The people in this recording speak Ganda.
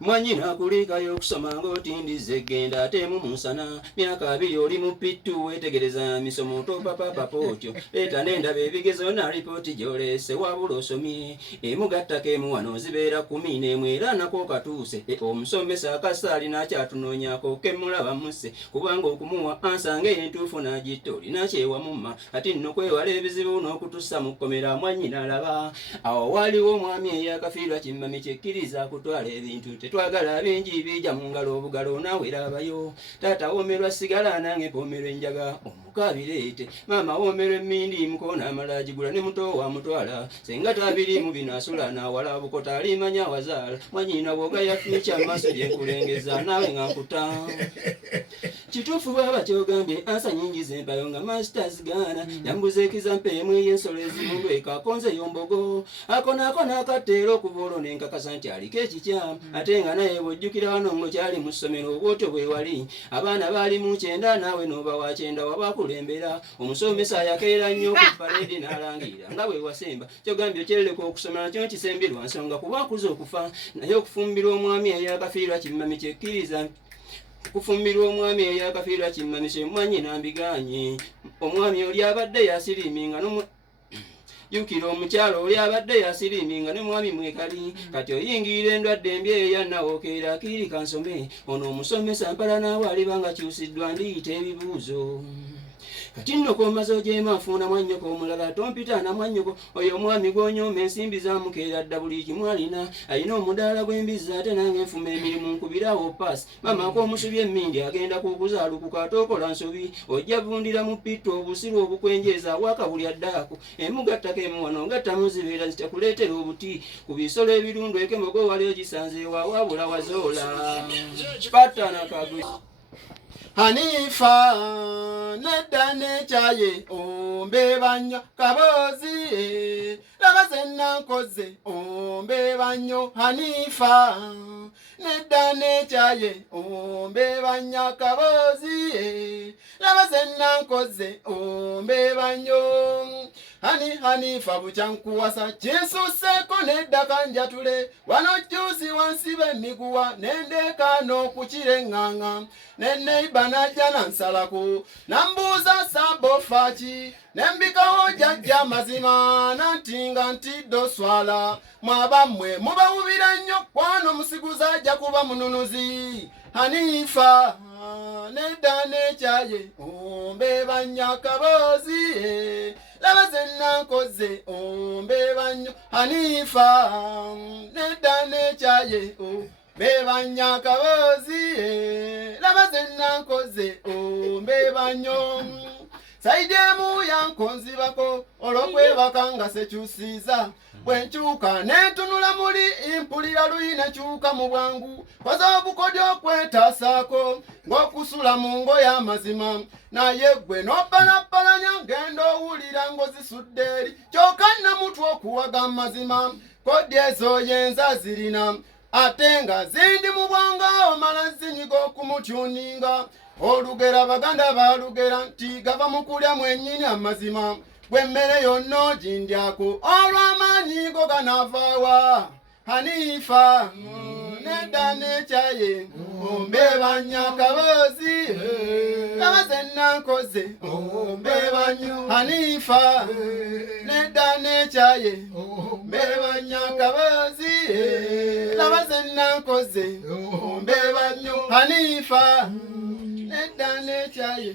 Mwanyina kulika y'okusoma ng'otindize genda ate mu musana myaka 2 oli mu pittu wetegereza misomo topapa otyo leeta n'endaba ebigezo na lipooti gy'oleese wabula osomye emugattako emu wano zibeera 11 era nako katuuse omusomesa akasaali n'akyatunoonyako kemmulaba musse kubanga okumuwa ansa ng'entuufu n'agitta olina kyewamumma ati nno kwewala ebizibu n'okutussa mu kkomera Mwanyina alaba awo waliwo omwami eyakafiirwa kimmami kyekkiriza kutwala ebintu twagala bingi bija mu ngalo obugalo nawe rabayo tata womerwa sigala nange pomerwa enjaga omukabireete mama womerwa emmindi mukona amalagigula ne muto wa mutwala senga tabiri mu binasula na wala bukota alimanya wazala Mwanyina bwoga ya future maso byenkulengeza nawe ngankuta kituufu bwaba kyogambye ansa nyingi zempayo nga masters gana yambuze kizampe emwe y'ensolo ezimundu ekakonze yombogo akona akateera okuvoolo n'enkakasa nti aliko ekikyamu ate nga naye bw'ojjukira wano ng'okyali mu ssomero obwotyo bwe wali abaana baali mu 9 naawe n'oba wa 9 wabakulembera omusomesa yakeera nnyo ku paredi n'alangirira nga bwe wasemba kyogambye okyerereka okusoma nakyo kisembe lwa nsonga kuba akuze okufa naye okufumbirwa omwami eyakafiirwa kimmami kyekkiriza kufumbirwa omwami eyakafiirwa kimmami kye Mwanyina mbiganye omwami oli abadde yasiriminga yukira omukyalo oli abadde yasiriminga ne mwami mwekali kati oyingira endwadde embi eyannawookera akiri kansome ono omusomesa mpala naawe alibanga kyusiddwa ndiyita ebibuuzo kati nno komaze ojeema afuuna mwannyoko omulala tompita na mwannyoko oyo omwami gw'onyooma ensimbi zamukeera dda buli kimu alina alina omudaala gw'embizzi ate nange nfuma emirimu nkubirawo paasi mama k'omusubya emmindi agenda kukuzaalukuka atookola nsobi ojja vundira mu pittu obusiru obukwenjeeza wakabuli addaako emugattako emu wano ngattamu zibeera zitakuleetera obuti ku bisolo ebirundu ekembogo wali ogisanze ewa wabula wazoola patana kagwe Hanifa nedda nekyaye ombeba nnyo kaboozi laba ze nankoze ombeba nnyo Hanifa nedda nekyaye ombeba nnyo kaboozi laba ze nankoze ombeba nnyo Hanifa bucyankuwasa kinsusseko nedda kanjatule wano jjuusi wansi b'emiguwa nendeeka n'okukirenganga neneiba najja nansalako nambuuza sabofaki nembikawo jajja mazima nantinga ntiddo swala mwabammwe mubawubira nnyo kwano musiguza ajja kuba mununuzi Hanifa nedda nekyaye ombeba nnyo kaboozi laba ze nankoze ombeba nnyo Hanifa nedda nekyaye ombeba nnyo kaboozi laba ze nankoze ombeba nnyo saidemu yankonzibako olw'okwebaka nga sekyusiiza bwenkyuka nentunula muli impulira luyina kyuka mu bwangu koza obukodyo okwetaasaako ng'okusula mu ngoye amazima naye gwe n'opalapalanya ngenda owulira ng'ozisudde eri kyokka nnamutwe okuwaga amazima kodi ezo yenza zirina ate nga zindi mu bwanga omala zinyiga okumutyuninga olugera baganda balugera nti gava mu kulya mwennyini amazima gw'emmere yonna ogindyako olw'amaanyi go ganaavaawa Hanifa nedda nekyaye ombeba nnyo kaboozi laba ze nankoze ombeba nnyo Hanifa nedda nekyaye ombeba nnyo kaboozi laba ze nankoze ombeba nnyo Hanifa nedda nekyaye